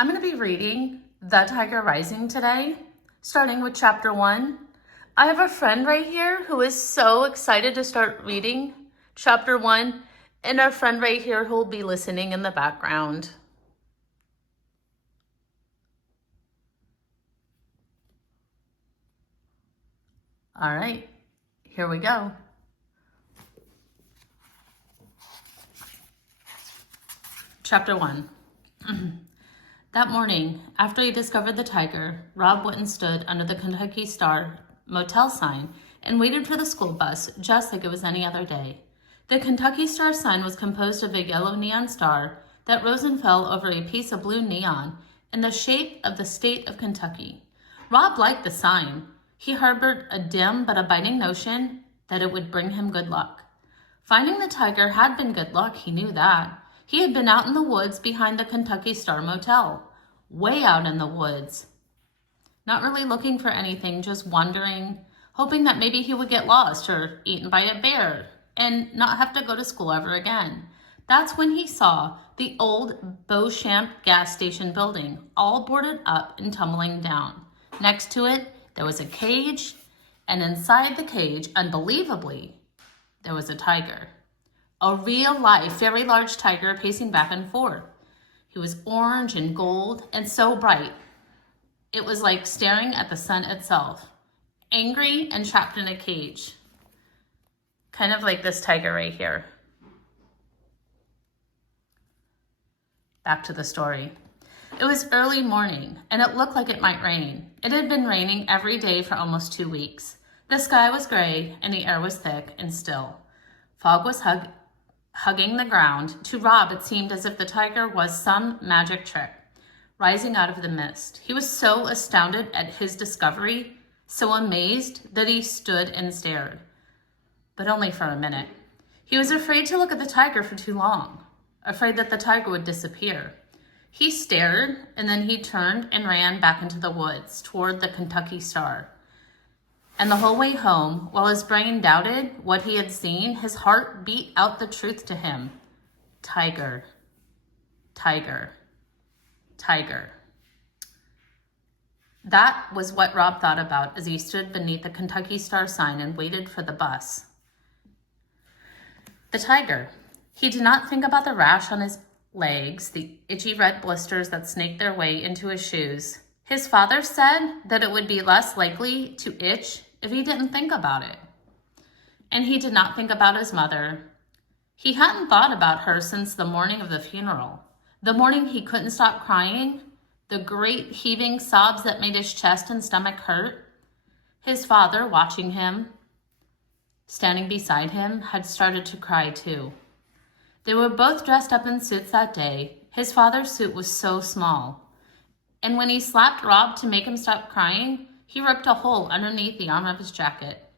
I'm going to be reading The Tiger Rising today, starting with chapter 1. I have a friend right here who is so excited to start reading chapter 1, and a friend right here who will be listening in the background. All right, here we go. Chapter 1. That morning, after he discovered the tiger, Rob went and stood under the Kentucky Star motel sign and waited for the school bus just like it was any other day. The Kentucky Star sign was composed of a yellow neon star that rose and fell over a piece of blue neon in the shape of the state of Kentucky. Rob liked the sign. He harbored a dim but abiding notion that it would bring him good luck. Finding the tiger had been good luck, he knew that. He had been out in the woods behind the Kentucky Star Motel, way out in the woods. Not really looking for anything, just wandering, hoping that maybe he would get lost or eaten by a bear and not have to go to school ever again. That's when he saw the old Beauchamp gas station building, all boarded up and tumbling down. Next to it, there was a cage, and inside the cage, unbelievably, there was a tiger. A real-life, very large tiger pacing back and forth. He was orange and gold and so bright. It was like staring at the sun itself. Angry and trapped in a cage. Kind of like this tiger right here. Back to the story. It was early morning and it looked like it might rain. It had been raining every day for almost 2 weeks. The sky was gray and the air was thick and still. Fog was hugging the ground. To Rob, it seemed as if the tiger was some magic trick, rising out of the mist. He was so astounded at his discovery, so amazed that he stood and stared. But only for a minute. He was afraid to look at the tiger for too long, afraid that the tiger would disappear. He stared, and then he turned and ran back into the woods toward the Kentucky Star. And the whole way home, while his brain doubted what he had seen, his heart beat out the truth to him. Tiger, tiger, tiger. That was what Rob thought about as he stood beneath the Kentucky Star sign and waited for the bus. The tiger. He did not think about the rash on his legs, the itchy red blisters that snaked their way into his shoes. His father said that it would be less likely to itch if he didn't think about it. And he did not think about his mother. He hadn't thought about her since the morning of the funeral. The morning he couldn't stop crying, the great heaving sobs that made his chest and stomach hurt. His father, watching him, standing beside him, had started to cry too. They were both dressed up in suits that day. His father's suit was so small. And when he slapped Rob to make him stop crying, he ripped a hole underneath the arm of his jacket.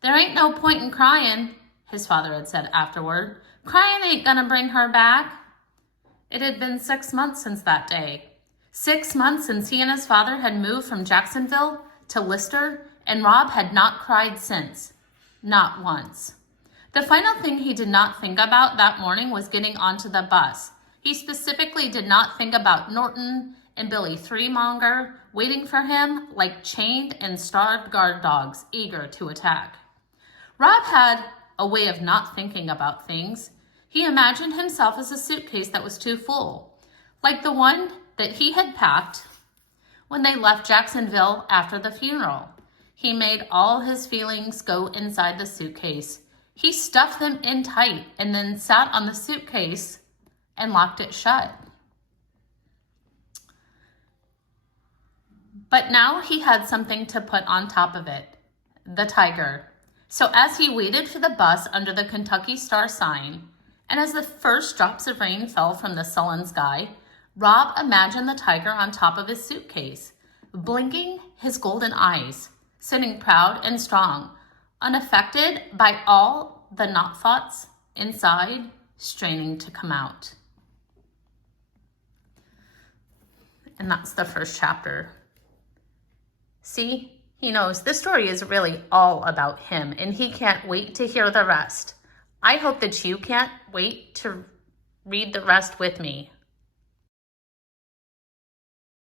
"There ain't no point in crying," his father had said afterward. "Crying ain't gonna bring her back." It had been 6 months since that day. 6 months since he and his father had moved from Jacksonville to Lister, and Rob had not cried since. Not once. The final thing he did not think about that morning was getting onto the bus. He specifically did not think about Norton and Billy Threemonger waiting for him like chained and starved guard dogs eager to attack. Rob had a way of not thinking about things. He imagined himself as a suitcase that was too full, like the one that he had packed when they left Jacksonville after the funeral. He made all his feelings go inside the suitcase. He stuffed them in tight and then sat on the suitcase and locked it shut. But now he had something to put on top of it, the tiger. So as he waited for the bus under the Kentucky Star sign, and as the first drops of rain fell from the sullen sky, Rob imagined the tiger on top of his suitcase, blinking his golden eyes, sitting proud and strong, unaffected by all the not thoughts inside straining to come out. And that's the first chapter. See, he knows this story is really all about him, and he can't wait to hear the rest. I hope that you can't wait to read the rest with me.